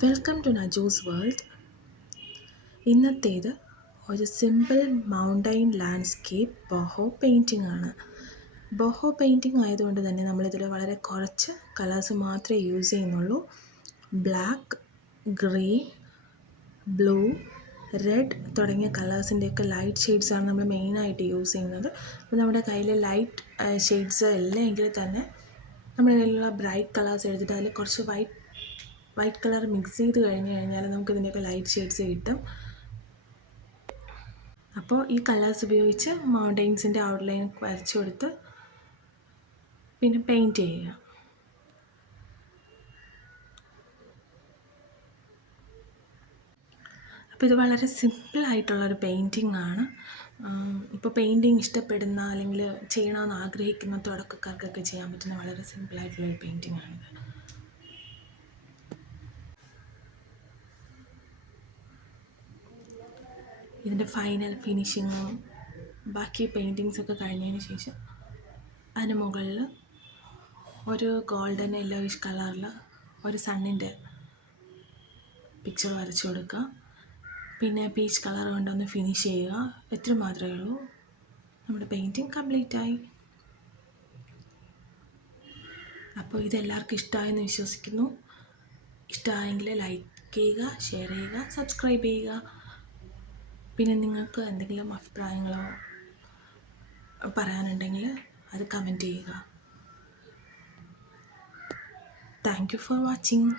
Welcome to Naju's world. ഇന്നത്തേത് ഒരു simple mountain landscape boho painting ആണ്. ബോഹോ പെയിൻറ്റിംഗ് ആയതുകൊണ്ട് തന്നെ നമ്മളിതിൽ വളരെ കുറച്ച് കളേഴ്സ് മാത്രമേ യൂസ് ചെയ്യുന്നുള്ളൂ. ബ്ലാക്ക്, ഗ്രീൻ, ബ്ലൂ, റെഡ് തുടങ്ങിയ കളേഴ്സിൻ്റെയൊക്കെ ലൈറ്റ് ഷെയ്ഡ്സാണ് നമ്മൾ മെയിനായിട്ട് യൂസ് ചെയ്യുന്നത്. അപ്പോൾ നമ്മുടെ കയ്യിൽ ലൈറ്റ് ഷെയ്ഡ്സ് എല്ലാം എങ്കിൽ തന്നെ നമ്മുടെ കയ്യിലുള്ള ബ്രൈറ്റ് കളേഴ്സ് എടുത്തിട്ട് അതിൽ കുറച്ച് വൈറ്റ് കളർ മിക്സ് ചെയ്ത് കഴിഞ്ഞാൽ നമുക്ക് ഇതിൻ്റെയൊക്കെ ലൈറ്റ് ഷെയ്ഡ്സ് കിട്ടും. അപ്പോൾ ഈ കളേഴ്സ് ഉപയോഗിച്ച് മൗണ്ടെയ്ൻസിൻ്റെ ഔട്ട്ലൈൻ വരച്ചു കൊടുത്ത് പിന്നെ പെയിൻറ്റ് ചെയ്യുക. അപ്പോൾ ഇത് വളരെ സിമ്പിളായിട്ടുള്ളൊരു പെയിൻറ്റിംഗ് ആണ്. ഇപ്പോൾ പെയിൻറ്റിങ് ഇഷ്ടപ്പെടുന്ന അല്ലെങ്കിൽ ചെയ്യണമെന്ന് ആഗ്രഹിക്കുന്ന തുടക്കക്കാർക്കൊക്കെ ചെയ്യാൻ പറ്റുന്ന വളരെ സിമ്പിളായിട്ടുള്ളൊരു പെയിൻറ്റിംഗ് ആണിത്. ഇതിൻ്റെ ഫൈനൽ ഫിനിഷിങ്ങും ബാക്കി പെയിൻറ്റിങ്സൊക്കെ കഴിഞ്ഞതിന് ശേഷം അതിന് മുകളിൽ ഒരു ഗോൾഡൻ യെല്ലോയിഷ് കളറിൽ ഒരു സണ്ണിൻ്റെ പിക്ചർ വരച്ചു കൊടുക്കുക. പിന്നെ പീച്ച് കളർ കൊണ്ടൊന്ന് ഫിനിഷ് ചെയ്യുക. എത്ര മാത്രമേ ഉള്ളൂ, നമ്മുടെ പെയിൻറ്റിങ് കംപ്ലീറ്റ് ആയി. അപ്പോൾ ഇതെല്ലാവർക്കും ഇഷ്ടമായെന്ന് വിശ്വസിക്കുന്നു. ഇഷ്ടമായെങ്കിൽ ലൈക്ക് ചെയ്യുക, ഷെയർ ചെയ്യുക, സബ്സ്ക്രൈബ് ചെയ്യുക. പിന്നെ നിങ്ങൾക്ക് എന്തെങ്കിലും അഭിപ്രായങ്ങളോ പറയാനുണ്ടെങ്കിൽ അത് കമൻറ്റ് ചെയ്യുക. Thank you for watching.